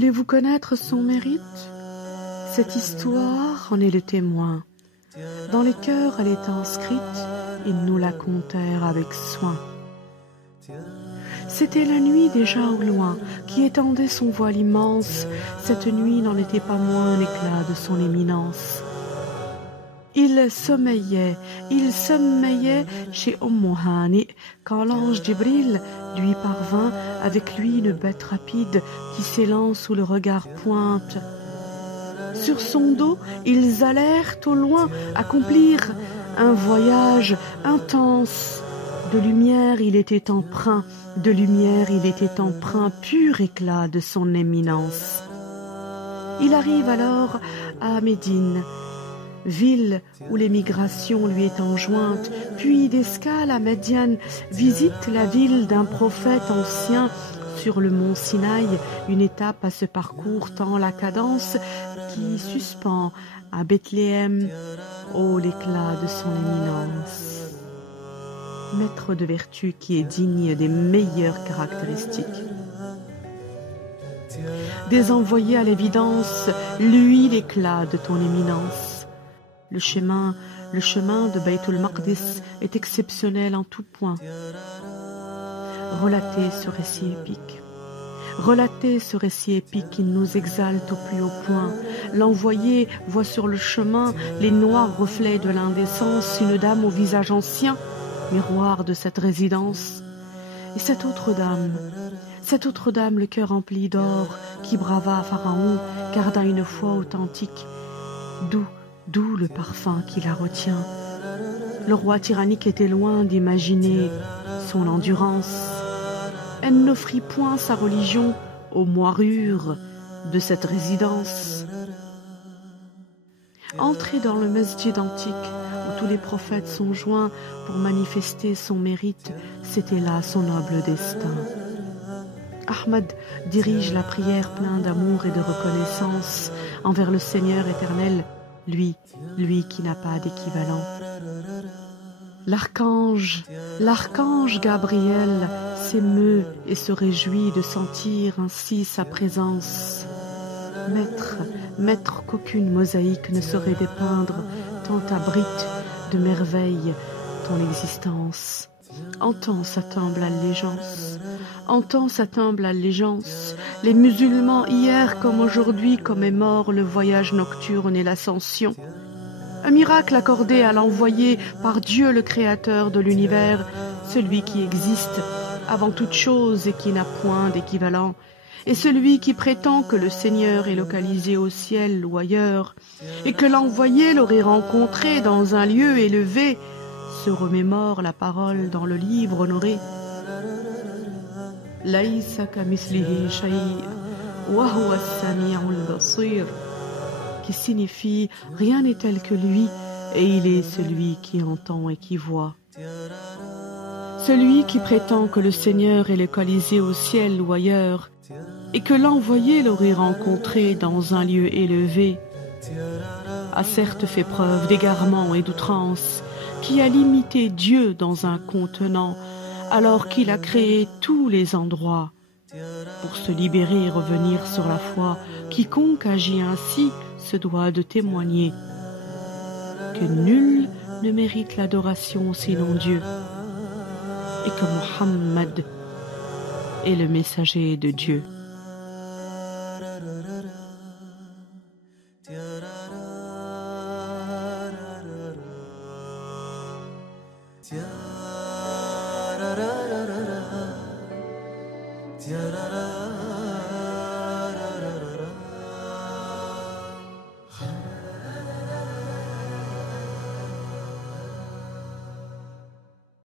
Voulez-vous connaître son mérite? Cette histoire en est le témoin. Dans les cœurs elle est inscrite, ils nous la contèrent avec soin. C'était la nuit déjà au loin, qui étendait son voile immense. Cette nuit n'en était pas moins l'éclat de son éminence. Il sommeillait chez Hani quand l'ange Djibril lui parvint, avec lui une bête rapide qui s'élance où le regard pointe. Sur son dos, ils allèrent au loin accomplir un voyage intense. De lumière il était empreint, pur éclat de son éminence. Il arrive alors à Médine, ville où l'émigration lui est enjointe, puis d'escale à Médiane, visite la ville d'un prophète ancien. Sur le mont Sinaï, une étape à ce parcours tend la cadence qui suspend à Bethléem, ô l'éclat de son éminence. Maître de vertu qui est digne des meilleures caractéristiques. Des envoyés à l'évidence, lui l'éclat de ton éminence. Le chemin de Baytul Maqdis est exceptionnel en tout point. Relatez ce récit épique qui nous exalte au plus haut point. L'envoyé voit sur le chemin les noirs reflets de l'indécence, une dame au visage ancien, miroir de cette résidence. Et cette autre dame, le cœur rempli d'or, qui brava Pharaon, garda une foi authentique. D'où le parfum qui la retient. Le roi tyrannique était loin d'imaginer son endurance. Elle n'offrit point sa religion aux moirures de cette résidence. Entrez dans le masjid antique où tous les prophètes sont joints pour manifester son mérite, c'était là son noble destin. Ahmad dirige la prière plein d'amour et de reconnaissance envers le Seigneur éternel, lui qui n'a pas d'équivalent. L'archange Gabriel s'émeut et se réjouit de sentir ainsi sa présence. Maître qu'aucune mosaïque ne saurait dépeindre, tant abrite de merveilles ton existence. Entends cette humble allégeance, les musulmans hier comme aujourd'hui commémorent le voyage nocturne et l'ascension. Un miracle accordé à l'envoyé par Dieu le Créateur de l'univers, celui qui existe avant toute chose et qui n'a point d'équivalent, et celui qui prétend que le Seigneur est localisé au ciel ou ailleurs, et que l'envoyé l'aurait rencontré dans un lieu élevé, se remémore la parole dans le livre honoré. Laïsa kamithlihi shay' wa huwa as-sami'ul basir, qui signifie rien n'est tel que lui, et il est celui qui entend et qui voit. Celui qui prétend que le Seigneur est localisé au ciel ou ailleurs, et que l'envoyé l'aurait rencontré dans un lieu élevé, a certes fait preuve d'égarement et d'outrance, qui a limité Dieu dans un contenant, alors qu'il a créé tous les endroits. Pour se libérer et revenir sur la foi, quiconque agit ainsi se doit de témoigner que nul ne mérite l'adoration sinon Dieu, et que Muhammad est le messager de Dieu. Tiara